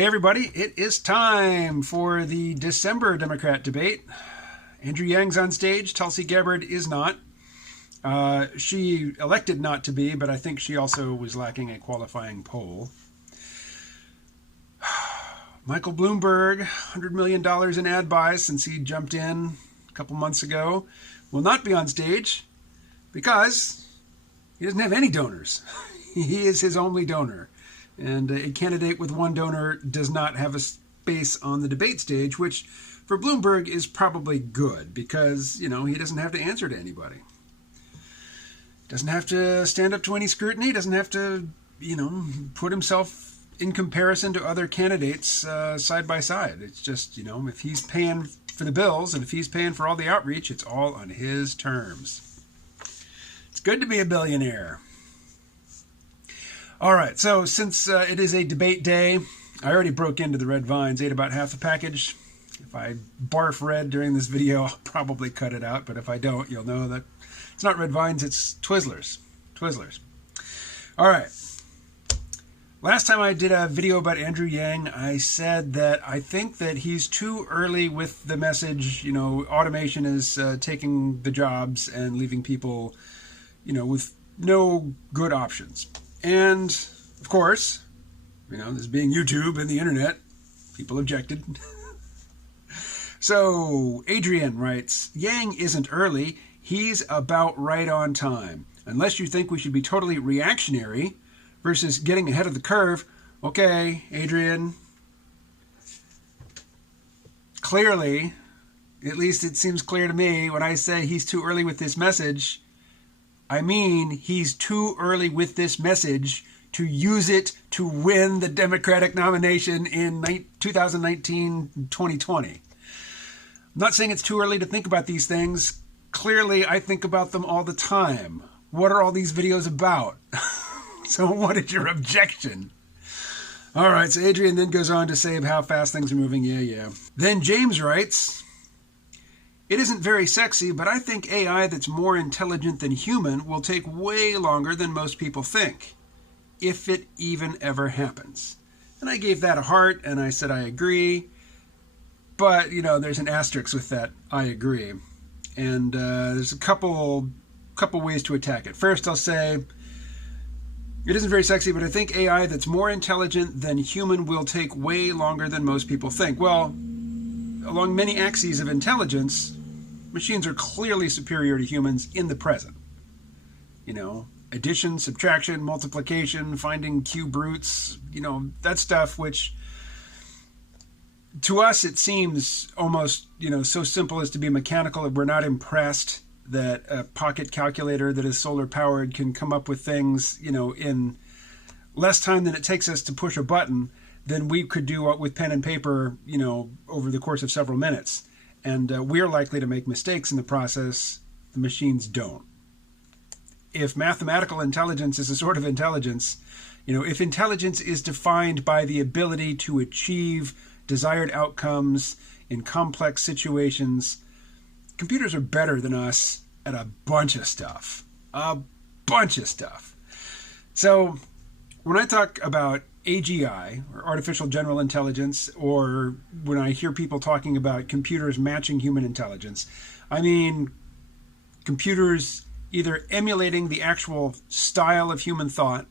Hey everybody, it is time for the December Democrat debate. Andrew Yang's on stage, Tulsi Gabbard is not. She elected not to be, but I think she also was lacking a qualifying poll. Michael Bloomberg, $100 million in ad buys since he jumped in a couple months ago, will not be on stage because he doesn't have any donors. He is his only donor. And a candidate with one donor does not have a space on the debate stage, which for Bloomberg is probably good because, he doesn't have to answer to anybody. Doesn't have to stand up to any scrutiny, doesn't have to, put himself in comparison to other candidates side by side. It's just, if he's paying for the bills and if he's paying for all the outreach, it's all on his terms. It's good to be a billionaire. All right, so since it is a debate day, I already broke into the red vines, ate about half the package. If I barf red during this video, I'll probably cut it out, but if I don't, you'll know that it's not red vines, it's Twizzlers. Twizzlers. All right. Last time I did a video about Andrew Yang, I said that I think that he's too early with the message, automation is taking the jobs and leaving people, with no good options. And, of course, this being YouTube and the internet, people objected. So, Adrian writes, Yang isn't early, he's about right on time. Unless you think we should be totally reactionary versus getting ahead of the curve. Okay, Adrian. Clearly, at least it seems clear to me, when I say he's too early with this message, I mean, he's too early with this message to use it to win the Democratic nomination in 2019-2020. I'm not saying it's too early to think about these things. Clearly, I think about them all the time. What are all these videos about? So what is your objection? All right, so Adrian then goes on to say how fast things are moving. Yeah. Then James writes, it isn't very sexy, but I think AI that's more intelligent than human will take way longer than most people think, if it even ever happens. And I gave that a heart, and I said I agree. But, there's an asterisk with that I agree. And there's a couple ways to attack it. First, I'll say, it isn't very sexy, but I think AI that's more intelligent than human will take way longer than most people think. Well, along many axes of intelligence, machines are clearly superior to humans in the present. Addition, subtraction, multiplication, finding cube roots, that stuff which to us it seems almost, so simple as to be mechanical that we're not impressed that a pocket calculator that is solar powered can come up with things, in less time than it takes us to push a button than we could do with pen and paper, over the course of several minutes. And we're likely to make mistakes in the process. The machines don't. If mathematical intelligence is a sort of intelligence, if intelligence is defined by the ability to achieve desired outcomes in complex situations, computers are better than us at a bunch of stuff. A bunch of stuff. So when I talk about AGI, or artificial general intelligence, or when I hear people talking about computers matching human intelligence, I mean computers either emulating the actual style of human thought,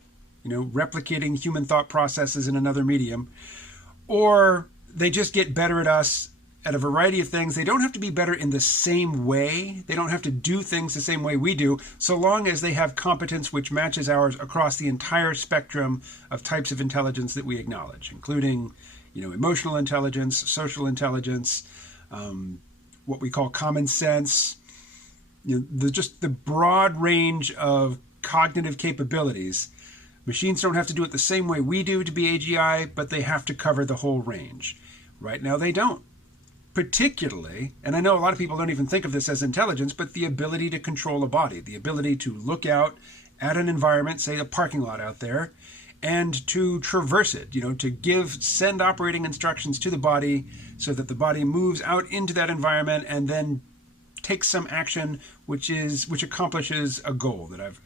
replicating human thought processes in another medium, or they just get better at us at a variety of things. They don't have to be better in the same way. They don't have to do things the same way we do, so long as they have competence which matches ours across the entire spectrum of types of intelligence that we acknowledge, including, emotional intelligence, social intelligence, what we call common sense, just the broad range of cognitive capabilities. Machines don't have to do it the same way we do to be AGI, but they have to cover the whole range. Right now they don't. Particularly, and I know a lot of people don't even think of this as intelligence, but the ability to control a body, the ability to look out at an environment, say a parking lot out there, and to traverse it, to send operating instructions to the body so that the body moves out into that environment and then takes some action which accomplishes a goal that I've,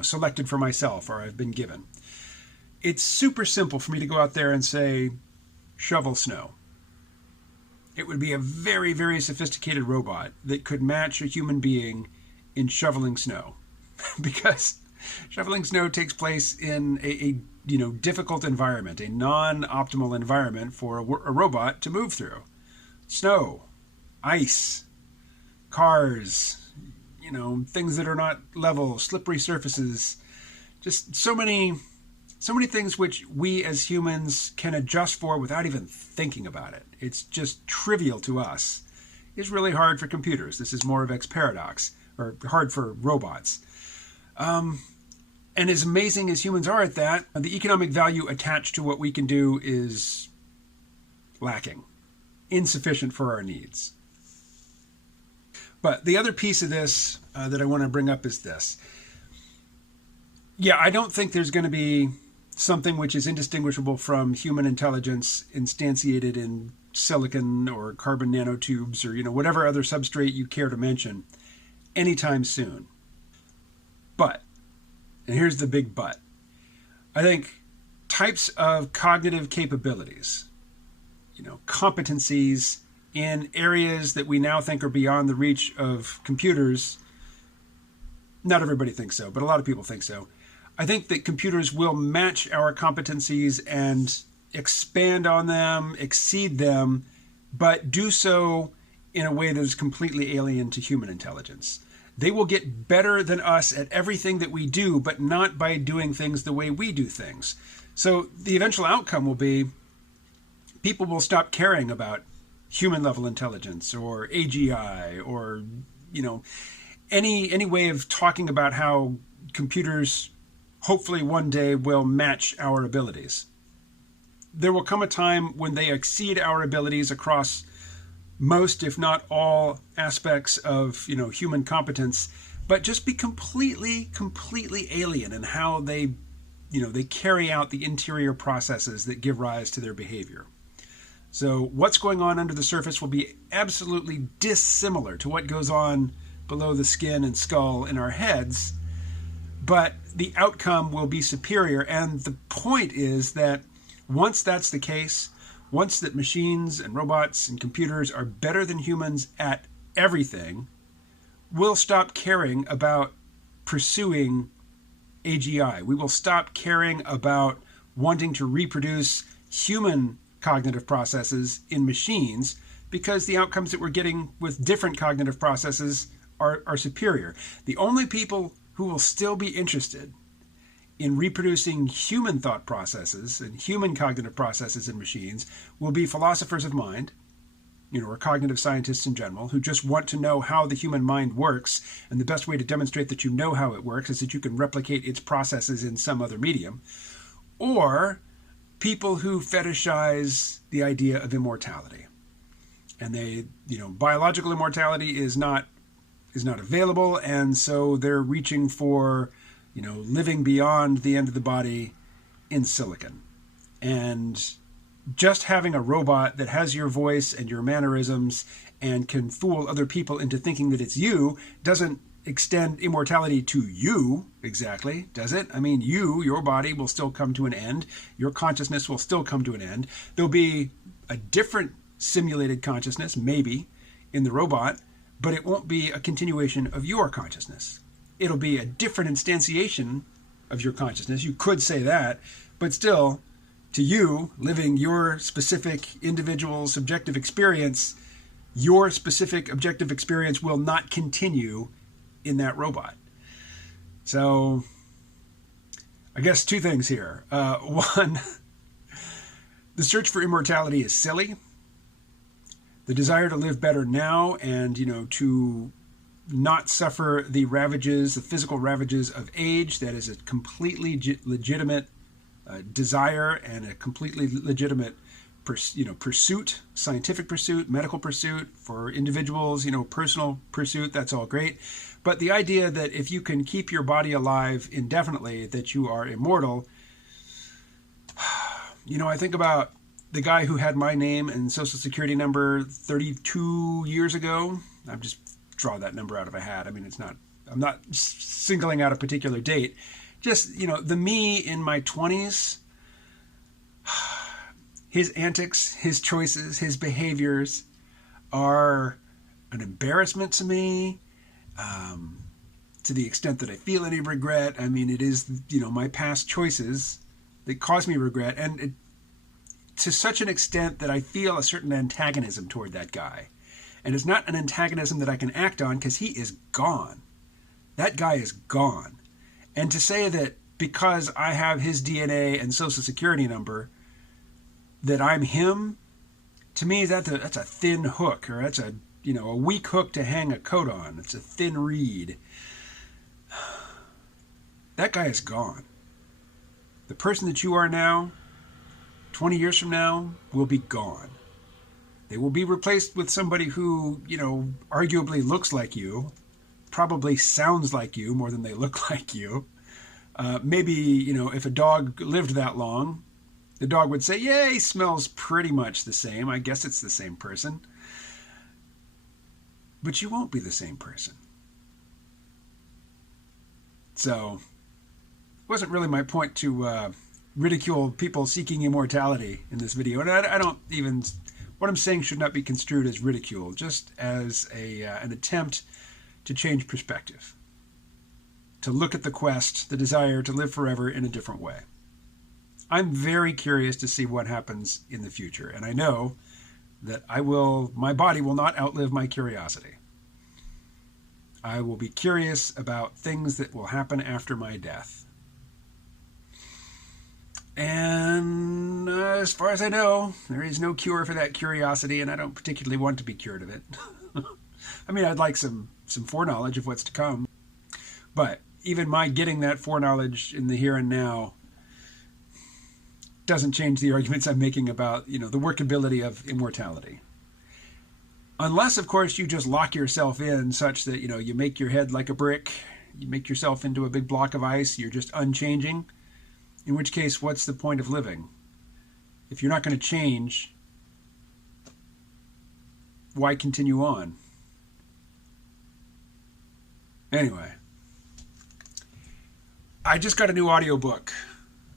selected for myself or I've been given. It's super simple for me to go out there and say, shovel snow. It would be a very, very sophisticated robot that could match a human being in shoveling snow. Because shoveling snow takes place in a difficult environment, a non-optimal environment for a robot to move through. Snow, ice, cars, things that are not level, slippery surfaces, just so many things which we as humans can adjust for without even thinking about it. It's just trivial to us. It's really hard for computers. This is more of X paradox, or hard for robots. And as amazing as humans are at that, the economic value attached to what we can do is lacking, insufficient for our needs. But the other piece of this that I want to bring up is this. Yeah, I don't think there's going to be something which is indistinguishable from human intelligence instantiated in silicon or carbon nanotubes or whatever other substrate you care to mention anytime soon. But, and here's the big but, I think types of cognitive capabilities, competencies in areas that we now think are beyond the reach of computers, not everybody thinks so, but a lot of people think so. I think that computers will match our competencies and expand on them, exceed them, but do so in a way that is completely alien to human intelligence. They will get better than us at everything that we do, but not by doing things the way we do things. So the eventual outcome will be people will stop caring about human level intelligence or AGI or, any way of talking about how computers hopefully one day will match our abilities. There will come a time when they exceed our abilities across most, if not all, aspects of human competence, but just be completely alien in how they carry out the interior processes that give rise to their behavior. So what's going on under the surface will be absolutely dissimilar to what goes on below the skin and skull in our heads, but the outcome will be superior. And the point is that once that's the case, once that machines and robots and computers are better than humans at everything, we'll stop caring about pursuing AGI. We will stop caring about wanting to reproduce human cognitive processes in machines because the outcomes that we're getting with different cognitive processes are superior. The only people who will still be interested in reproducing human thought processes and human cognitive processes in machines will be philosophers of mind, or cognitive scientists in general, who just want to know how the human mind works, and the best way to demonstrate that you know how it works is that you can replicate its processes in some other medium, or people who fetishize the idea of immortality. And they, biological immortality is not available, and so they're reaching for living beyond the end of the body in silicon. And just having a robot that has your voice and your mannerisms and can fool other people into thinking that it's you doesn't extend immortality to you exactly, does it? I mean, your body will still come to an end. Your consciousness will still come to an end. There'll be a different simulated consciousness, maybe, in the robot, but it won't be a continuation of your consciousness. It'll be a different instantiation of your consciousness. You could say that, but still, to you, living your specific individual subjective experience, your specific objective experience will not continue in that robot. So, I guess two things here. One, the search for immortality is silly. The desire to live better now and, to not suffer the physical ravages of age, that is a completely legitimate desire and a completely legitimate pursuit, scientific pursuit, medical pursuit for individuals, personal pursuit, that's all great. But the idea that if you can keep your body alive indefinitely, that you are immortal, I think about the guy who had my name and social security number 32 years ago. I'm just draw that number out of a hat. I mean, I'm not singling out a particular date. Just, the me in my 20s, his antics, his choices, his behaviors are an embarrassment to me. To the extent that I feel any regret, I mean, it is, my past choices that cause me regret, and to such an extent that I feel a certain antagonism toward that guy. And it's not an antagonism that I can act on because he is gone. That guy is gone. And to say that because I have his DNA and social security number, that I'm him, to me, that's a thin hook, or that's a weak hook to hang a coat on. It's a thin reed. That guy is gone. The person that you are now, 20 years from now, will be gone. They will be replaced with somebody who, arguably looks like you, probably sounds like you more than they look like you. Maybe, if a dog lived that long, the dog would say, yeah, he smells pretty much the same. I guess it's the same person. But you won't be the same person. So, it wasn't really my point to ridicule people seeking immortality in this video. And I don't even... What I'm saying should not be construed as ridicule, just as an attempt to change perspective. To look at the quest, the desire to live forever in a different way. I'm very curious to see what happens in the future. And I know that my body will not outlive my curiosity. I will be curious about things that will happen after my death. And as far as I know, there is no cure for that curiosity, and I don't particularly want to be cured of it. I mean, I'd like some foreknowledge of what's to come. But even my getting that foreknowledge in the here and now doesn't change the arguments I'm making about, the workability of immortality. Unless, of course, you just lock yourself in such that, you make your head like a brick, you make yourself into a big block of ice, you're just unchanging. In which case, what's the point of living? If you're not going to change, why continue on? Anyway, I just got a new audiobook.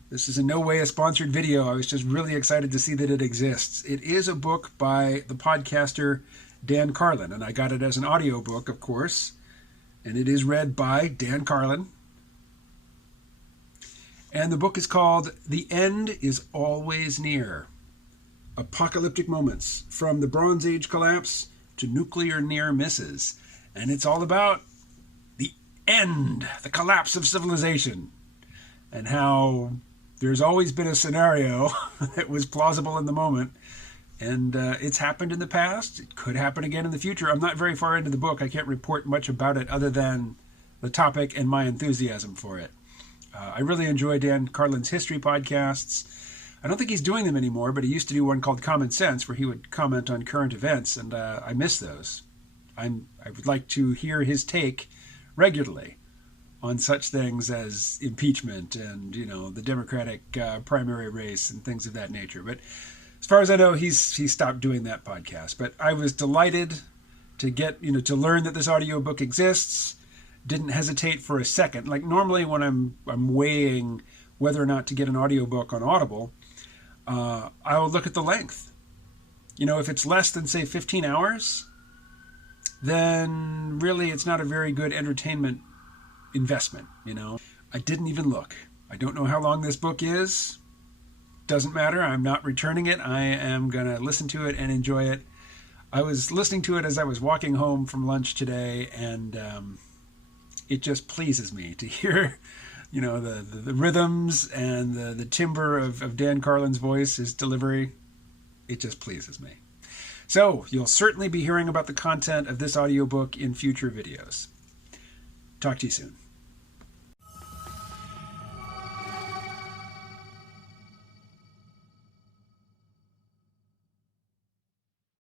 This is in no way a sponsored video. I was just really excited to see that it exists. It is a book by the podcaster Dan Carlin, and I got it as an audiobook, of course, and it is read by Dan Carlin. And the book is called The End is Always Near. Apocalyptic Moments, from the Bronze Age Collapse to Nuclear Near Misses. And it's all about the end, the collapse of civilization, and how there's always been a scenario that was plausible in the moment. And it's happened in the past. It could happen again in the future. I'm not very far into the book. I can't report much about it other than the topic and my enthusiasm for it. I really enjoy Dan Carlin's history podcasts. I don't think he's doing them anymore, but he used to do one called Common Sense, where he would comment on current events, and I miss those. I would like to hear his take regularly on such things as impeachment and, the Democratic primary race and things of that nature. But as far as I know, he's stopped doing that podcast. But I was delighted to get, to learn that this audiobook exists. Didn't hesitate for a second. Like normally when I'm weighing whether or not to get an audiobook on Audible, I'll look at the length. If it's less than, say, 15 hours, then really it's not a very good entertainment investment, I didn't even look. I don't know how long this book is. Doesn't matter. I'm not returning it. I am going to listen to it and enjoy it. I was listening to it as I was walking home from lunch today, and it just pleases me to hear, the rhythms and the timbre of Dan Carlin's voice, his delivery. It just pleases me. So you'll certainly be hearing about the content of this audiobook in future videos. Talk to you soon.